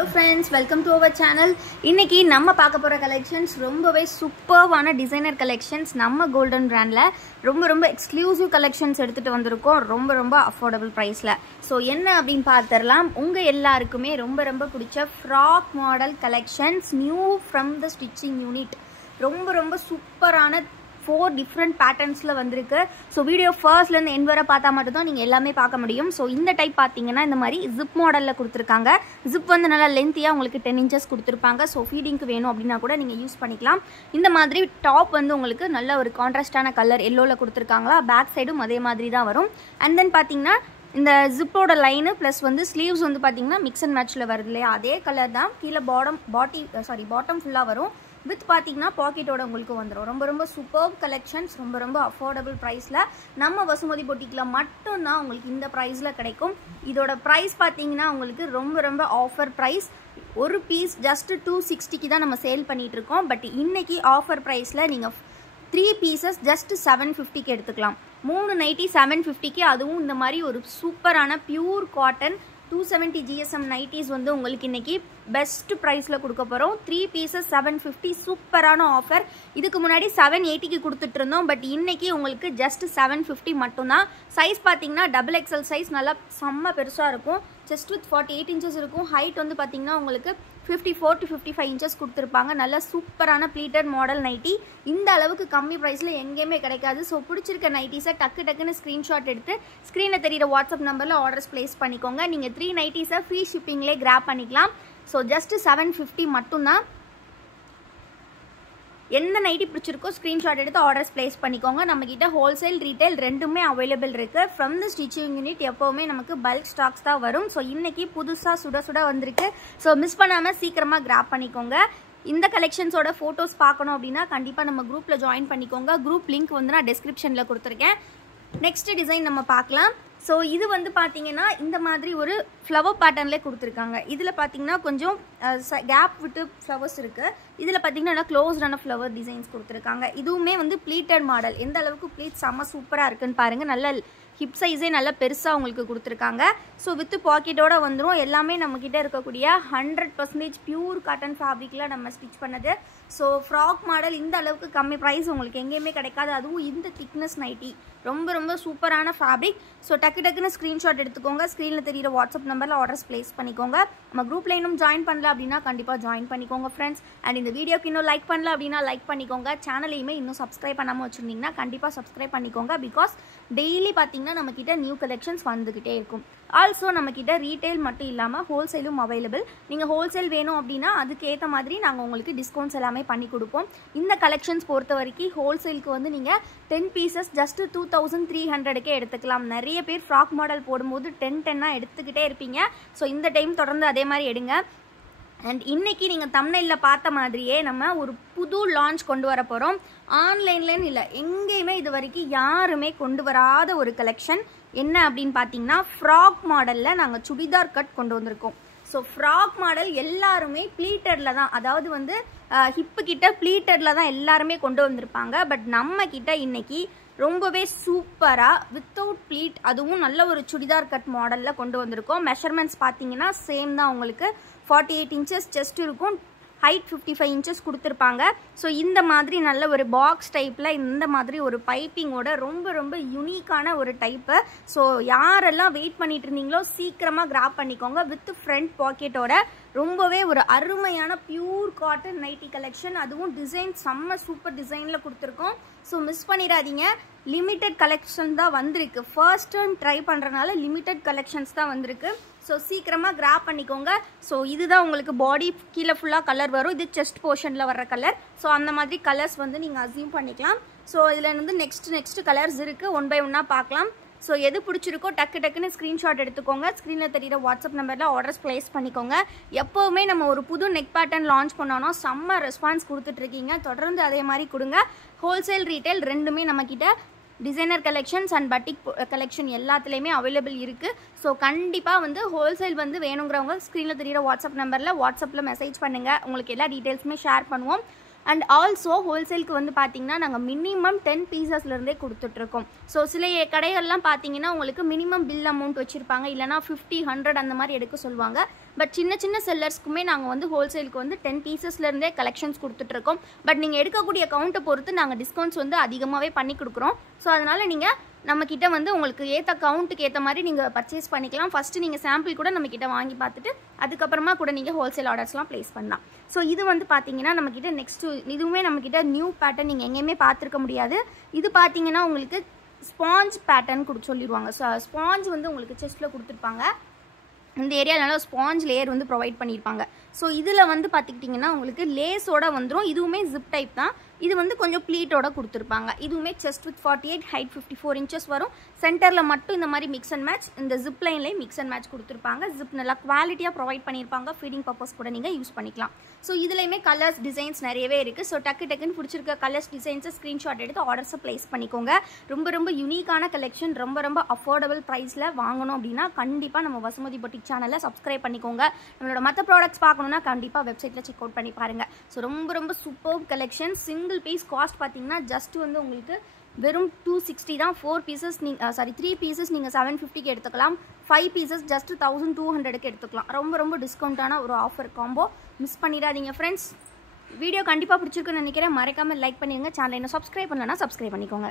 Hello friends, welcome to our channel. இன்னைக்கு நம்ம பார்க்க போற collections ரொம்பவே சூப்பர்வான டிசைனர் collections நம்ம கோல்டன் பிராண்ட்ல ரொம்ப எக்ஸ்க்ளூசிவ் collections எடுத்துட்டு வந்திருக்கோம் ரொம்ப அஃபோர்டபிள் பிரைஸ்ல. சோ என்ன அப்படினு பார்த்தறலாம். உங்க எல்லாருக்குமே ரொம்ப பிடிச்ச frock model collections new from the stitching unit. ரொம்ப சூப்பரான 4 different patterns la vandirukku. So video first la irundhu end vara paatha mattum dhaan neenga ellame paaka mudiyum. So indha type pathina indha mari zip model la kuduthirukanga. Zip vandu nalla length ya ungalku 10 inches kuduthirupanga. So feeding ku venum appadina kuda neenga use panikalam. Indha madri top vandu ungalku nalla oru contrast ana color yellow la kuduthirukangala. Back side um adhe madri dhaan varum. And then pathina இந்த ஜிப்போட line plus வந்து sleeves வந்து பாத்தீங்கன்னா mix and மேட்ச்ல வருது இல்லையா, அதே colour தான். கீழே பாட்டம் ஃபுல்லா வரும். வித் பாத்தீங்கன்னா பாக்கெட்டோட உங்களுக்கு வந்துடும். ரொம்ப சூப்பர் கலெக்ஷன்ஸ், ரொம்ப அஃபோர்டபுள் ப்ரைஸ்ல நம்ம வசுமதி பொட்டிக்ல மட்டும் தான் உங்களுக்கு இந்த ப்ரைஸ்ல கிடைக்கும். இதோட ப்ரைஸ் பாத்தீங்கன்னா உங்களுக்கு ரொம்ப ஆஃபர் ப்ரைஸ். ஒரு பீஸ் ஜஸ்ட் 260க்கு தான் நம்ம சேல் பண்ணிட்டு இருக்கோம். பட் இன்னைக்கு ஆஃபர் ப்ரைஸ்ல நீங்க 3 pieces just 750க்கு எடுத்துக்கலாம். 3 நைட்டி 750க்கு, அதுவும் இந்த மாதிரி ஒரு சூப்பரான பியூர் காட்டன் 270 GSM நைட்டிஸ் வந்து உங்களுக்கு இன்னைக்கு பெஸ்ட் பிரைஸ்ல கொடுக்க போறோம். 3 pieces 750, சூப்பரான ஆஃபர். இதுக்கு முன்னாடி 780க்கு கொடுத்துட்டு இருந்தோம். பட் இன்னைக்கு உங்களுக்கு ஜஸ்ட் 750 மட்டும் தான். சைஸ் பாத்தீங்கன்னா XXL சைஸ், நல்லா செம்ம பெருசா இருக்கும். செஸ்ட் வித் 48 inches இருக்கும். ஹைட் வந்து பாத்தீங்கன்னா உங்களுக்கு 54 to 55 inches கொடுத்துருப்பாங்க. நல்ல சூப்பரான ப்ளீட்டட் மாடல் நைட்டி. இந்த அளவுக்கு கம்மி ப்ரைஸில் எங்கேயுமே கிடைக்காது. ஸோ பிடிச்சிருக்க நைட்டிஸை டக்குன்னு ஸ்க்ரீன்ஷாட் எடுத்து ஸ்க்ரீனில் தெரியிற வாட்ஸ்அப் நம்பரில் ஆர்டர்ஸ் ப்ளேஸ் பண்ணிக்கோங்க. நீங்கள் 3 நைட்டிஸை ஃப்ரீ ஷிப்பிங்லேயே கிராப் பண்ணிக்கலாம். ஸோ ஜஸ்ட் 750 மட்டும்தான். எந்த நைட்டி பிடிச்சிருக்கோ ஸ்க்ரீன்ஷாட் எடுத்து ஆர்டர்ஸ் பிளேஸ் பண்ணிக்கோங்க. நம்மக்கிட்ட ஹோல்சேல் ரீட்டைல் ரெண்டுமே அவைலபிள் இருக்குது. ஃப்ரம் த ஸ்டிச்சிங் யூனிட் எப்போவுமே நமக்கு பல்க் ஸ்டாக்ஸ் தான் வரும். ஸோ இன்னைக்கு புதுசாக சுட வந்திருக்கு. ஸோ மிஸ் பண்ணாமல் சீக்கிரமாக கிராப் பண்ணிக்கோங்க. இந்த கலெக்ஷன்ஸோட ஃபோட்டோஸ் பார்க்கணும் அப்படின்னா கண்டிப்பாக நம்ம குரூப்பில் ஜாயின் பண்ணிக்கோங்க. குரூப் லிங்க் வந்து நான் டிஸ்கிரிப்ஷனில் கொடுத்துருக்கேன். நெக்ஸ்ட் டிசைன் நம்ம பார்க்கலாம். ஸோ இது வந்து பார்த்தீங்கன்னா இந்த மாதிரி ஒரு ஃப்ளவர் பேட்டர்ன்லேயே கொடுத்துருக்காங்க. இதில் பார்த்தீங்கன்னா கொஞ்சம் கேப் விட்டு ஃப்ளவர்ஸ் இருக்குது. இதில் பார்த்தீங்கன்னா க்ளோஸ்டான ஃப்ளவர் டிசைன்ஸ் கொடுத்துருக்காங்க. இதுவுமே வந்து ப்ளீட்டட் மாடல். எந்த அளவுக்கு ப்ளீட் செம்ம சூப்பராக இருக்குன்னு பாருங்கள். நல்ல ஹிப் சைஸே நல்லா பெருசாக உங்களுக்கு கொடுத்துருக்காங்க. ஸோ வித் பாக்கெட்டோட வந்துடும். எல்லாமே நம்மக்கிட்ட இருக்கக்கூடிய 100% பியூர் காட்டன் ஃபேப்ரிக்கில் நம்ம ஸ்டிச் பண்ணது. ஸோ ஃப்ராக் மாடல் இந்த அளவுக்கு கம்மி ப்ரைஸ் உங்களுக்கு எங்கேயுமே கிடைக்காது. அதுவும் இந்த திக்னஸ் நைட்டி ரொம்ப சூப்பரான ஃபேப்ரிக். ஸோ டக்குன்னு ஸ்க்ரீன்ஷாட் எடுத்துக்கோங்க. ஸ்க்ரீனில் தெரியிற வாட்ஸ்அப் நம்பரில் ஆர்டர்ஸ் பிளேஸ் பண்ணிக்கோங்க. நம்ம குரூப்பில் இன்னும் ஜாயின் பண்ணல அப்படின்னா கண்டிப்பாக ஜாயின் பண்ணிக்கோங்க ஃப்ரெண்ட்ஸ். அண்ட் இந்த வீடியோக்கு இன்னும் லைக் பண்ணல அப்படின்னா லைக் பண்ணிக்கோங்க. சேனலையுமே இன்னும் சப்ஸ்கிரைப் பண்ணாமல் வச்சுருந்தீங்கன்னா கண்டிப்பாக சப்ஸ்கிரைப் பண்ணிக்கோங்க. பிகாஸ் டெய்லி பார்த்தீங்கன்னா நம்மக்கிட்ட நியூ கலெக்ஷன்ஸ் வந்துக்கிட்டே இருக்கும். ஆல்சோ நம்மக்கிட்ட ரீட்டைல் மட்டும் இல்லாமல் ஹோல்சேலும் அவைலபிள். நீங்கள் ஹோல்சேல் வேணும் அப்படின்னா அதுக்கு ஏற்ற மாதிரி நாங்கள் உங்களுக்கு டிஸ்கவுண்ட்ஸ் எல்லாமே பண்ணி கொடுப்போம். இந்த கலெக்ஷன்ஸ் பொறுத்த வரைக்கும் ஹோல்சேலுக்கு வந்து நீங்கள் 10 pieces ஜஸ்ட் 2300க்கே எடுத்துக்கலாம். நிறைய பேர் ஃப்ராக் மாடல் போடும்போது 10 எடுத்துக்கிட்டே இருப்பீங்க. ஸோ இந்த டைம் தொடர்ந்து அதே மாதிரி எடுங்க. அண்ட் இன்னைக்கு நீங்கள் தம்ப்நெயிலில் பார்த்த மாதிரியே நம்ம ஒரு புது லான்ச் கொண்டு வர போகிறோம். ஆன்லைன்லேன்னு இல்லை, எங்கேயுமே இது வரைக்கும் யாருமே கொண்டு வராத ஒரு கலெக்ஷன். என்ன அப்படின்னு பார்த்தீங்கன்னா ஃப்ராக் மாடலில் நாங்கள் சுடிதார் கட் கொண்டு வந்திருக்கோம். ஸோ ஃப்ராக் மாடல் எல்லாருமே ப்ளீட்டடில் தான், அதாவது வந்து ஹிப்பு கிட்ட ப்ளீட்டடில் தான் எல்லாருமே கொண்டு வந்திருப்பாங்க. பட் நம்ம கிட்ட இன்னைக்கு ரொம்பவே சூப்பராக வித்தவுட் ப்ளீட், அதுவும் நல்ல ஒரு சுடிதார் கட் மாடலில் கொண்டு வந்திருக்கோம். மெஷர்மெண்ட்ஸ் பார்த்தீங்கன்னா சேம் தான். உங்களுக்கு 48 inches செஸ்ட் இருக்கும். ஹைட் 55 inches கொடுத்துருப்பாங்க. ஸோ இந்த மாதிரி நல்ல ஒரு பாக்ஸ் டைப்பில் இந்த மாதிரி ஒரு பைப்பிங்கோட ரொம்ப யூனிக்கான ஒரு டைப்பு. ஸோ யாரெல்லாம் வெயிட் பண்ணிட்டு இருந்தீங்களோ சீக்கிரமாக கிராப் பண்ணிக்கோங்க. வித் ஃப்ரண்ட் பாக்கெட்டோட ரொம்பவே ஒரு அருமையான பியூர் காட்டன் நைட்டி கலெக்ஷன். அதுவும் டிசைன் செம்ம சூப்பர் டிசைனில் கொடுத்துருக்கோம். ஸோ மிஸ் பண்ணிடாதீங்க. லிமிட்டட் கலெக்ஷன் தான் வந்திருக்கு. ஃபர்ஸ்ட் டைம் ட்ரை பண்ணுறதுனால லிமிட்டட் கலெக்ஷன்ஸ் தான் வந்திருக்கு. ஸோ சீக்கிரமாக கிராப் பண்ணிக்கோங்க. ஸோ இதுதான் உங்களுக்கு பாடி கீழே ஃபுல்லாக கலர் வரும். இது செஸ்ட் போர்ஷனில் வர்ற கலர். ஸோ அந்த மாதிரி கலர்ஸ் வந்து நீங்கள் அசியூம் பண்ணிக்கலாம். ஸோ இதில் வந்து நெக்ஸ்ட் கலர்ஸ் இருக்குது. 1 by 1 பார்க்கலாம். ஸோ எது பிடிச்சிருக்கோ டக்குன்னு ஸ்க்ரீன்ஷாட் எடுத்துக்கோங்க. ஸ்க்ரீனில் தெரியிற வாட்ஸ்அப் நம்பரில் ஆர்டர்ஸ் ப்ளேஸ் பண்ணிக்கோங்க. எப்போவுமே நம்ம ஒரு புது நெக் பேட்டர்ன் லான்ச் பண்ணோன்னா செம்ம ரெஸ்பான்ஸ் கொடுத்துட்ருக்கீங்க. தொடர்ந்து அதே மாதிரி கொடுங்க. ஹோல்சேல் ரீட்டைல் ரெண்டுமே நம்மக்கிட்ட டிசைனர் கலெக்ஷன்ஸ் அண்ட் பட்டிக் கலெக்ஷன் எல்லாத்துலேயுமே அவைலபிள் இருக்குது. ஸோ கண்டிப்பாக வந்து ஹோல்சேல் வந்து வேணுங்கிறவங்க ஸ்க்ரீனில் தெரியிற வாட்ஸ்அப் நம்பரில் வாட்ஸ்அப்பில் மெசேஜ் பண்ணுங்கள். உங்களுக்கு எல்லா டீட்டெயில்ஸுமே ஷேர் பண்ணுவோம். அண்ட் ஆல்சோ ஹோல்சேலுக்கு வந்து பார்த்தீங்கன்னா நாங்கள் மினிமம் 10 பீசஸ்லேருந்தே கொடுத்துட்ருக்கோம். ஸோ சில கடைகள்லாம் பார்த்தீங்கன்னா உங்களுக்கு மினிமம் பில் அமௌண்ட் வச்சுருப்பாங்க, இல்லைனா 50, 100 அந்த மாதிரி எடுக்க சொல்லுவாங்க. பட் சின்ன சின்ன செல்லர்ஸ்க்குமே நாங்கள் வந்து ஹோல்சேலுக்கு வந்து 10 பீசஸ்லேருந்தே கலெக்ஷன்ஸ் கொடுத்துட்ருக்கோம். பட் நீங்கள் எடுக்கக்கூடிய கவுண்ட்டை பொறுத்து நாங்கள் டிஸ்கவுண்ட்ஸ் வந்து அதிகமாகவே பண்ணி கொடுக்குறோம். ஸோ அதனால் நீங்கள் நம்மக்கிட்ட வந்து உங்களுக்கு ஏற்ற கவுண்ட்டுக்கு ஏற்ற மாதிரி நீங்கள் பர்ச்சேஸ் பண்ணிக்கலாம். ஃபஸ்ட்டு நீங்கள் சாம்பிள் கூட நம்மக்கிட்ட வாங்கி பார்த்துட்டு அதுக்கப்புறமா கூட நீங்கள் ஹோல்சேல் ஆர்டர்ஸ்லாம் ப்ளேஸ் பண்ணலாம். ஸோ இது வந்து பார்த்தீங்கன்னா நம்மக்கிட்ட நெக்ஸ்ட்டு இதுவுமே நம்மக்கிட்ட நியூ பேட்டர்ன் நீங்கள் எங்கேயுமே பார்த்துருக்க முடியாது. இது பார்த்தீங்கன்னா உங்களுக்கு ஸ்பாஞ்ச் பேட்டர்ன் சொல்லிடுவாங்க. ஸோ ஸ்பாஞ்ச் வந்து உங்களுக்கு செஸ்ட்டில் கொடுத்துருப்பாங்க. இந்த ஏரியாவில் நல்லா ஸ்பாஞ்ச் லேயர் வந்து ப்ரொவைட் பண்ணியிருப்பாங்க. ஸோ இதில் வந்து பார்த்துக்கிட்டிங்கன்னா உங்களுக்கு லேஸோட வந்துடும். இதுவுமே ஜிப் டைப் தான். இது வந்து கொஞ்சம் ப்ளீட்டோட கொடுத்துருப்பாங்க. இதுவுமே செஸ்ட் வித் 48, ஹைட் 54 இன்ச்சஸ் வரும். சென்டரில் மட்டும் இந்த மாதிரி மிக்ஸ் அண்ட் மேட்ச், இந்த ஜிப் லைன்லேயே மிக்ஸ் அண்ட் மேட்ச் கொடுத்துருப்பாங்க. ஜிப் நல்லா குவாலிட்டியாக ப்ரொவைட் பண்ணியிருப்பாங்க. ஃபீடிங் பர்பஸ் கூட நீங்கள் யூஸ் பண்ணிக்கலாம். ஸோ இதுலேயுமே கலர்ஸ் டிசைன்ஸ் நிறையவே இருக்குது. ஸோ டக்குன்னு பிடிச்சிருக்க கலர்ஸ் டிசைன்ஸை ஸ்க்ரீன்ஷாட் எடுத்து ஆர்டர்ஸை ப்ளேஸ் பண்ணிக்கோங்க. ரொம்ப யூனிக்கான கலெக்ஷன், ரொம்ப அஃபோர்டபுள் ப்ரைஸில் வாங்கணும் அப்படின்னா கண்டிப்பாக நம்ம வசுமதி பொட்டிக் சேனலை சப்ஸ்கிரைப் பண்ணிக்கோங்க. நம்மளோட மற்ற ப்ராடக்ட்ஸ் பார்க்கணுன்னா கண்டிப்பாக வெப்சைட்டில் செக் அவுட் பண்ணி பாருங்கள். ஸோ ரொம்ப super collection. Single piece cost பார்த்தீங்கன்னா ஜஸ்ட் வந்து உங்களுக்கு வெறும் 260 தான். 3 பீசஸ் நீங்கள் 750க்கு எடுத்துக்கலாம். 5 பீசஸ் ஜஸ்ட் 1200க்கு எடுத்துக்கலாம். ரொம்ப டிஸ்கவுண்டான ஒரு ஆஃபர் காம்போ. மிஸ் பண்ணிடாதீங்க ஃப்ரெண்ட்ஸ். வீடியோ கண்டிப்பாக பிடிச்சிருக்குன்னு நினைக்கிறேன். மறக்காமல் லைக் பண்ணிடுங்க. சேனலை இன்னும் சப்ஸ்கிரைப் பண்ணலன்னா சப்ஸ்கிரைப் பண்ணிக்கோங்க.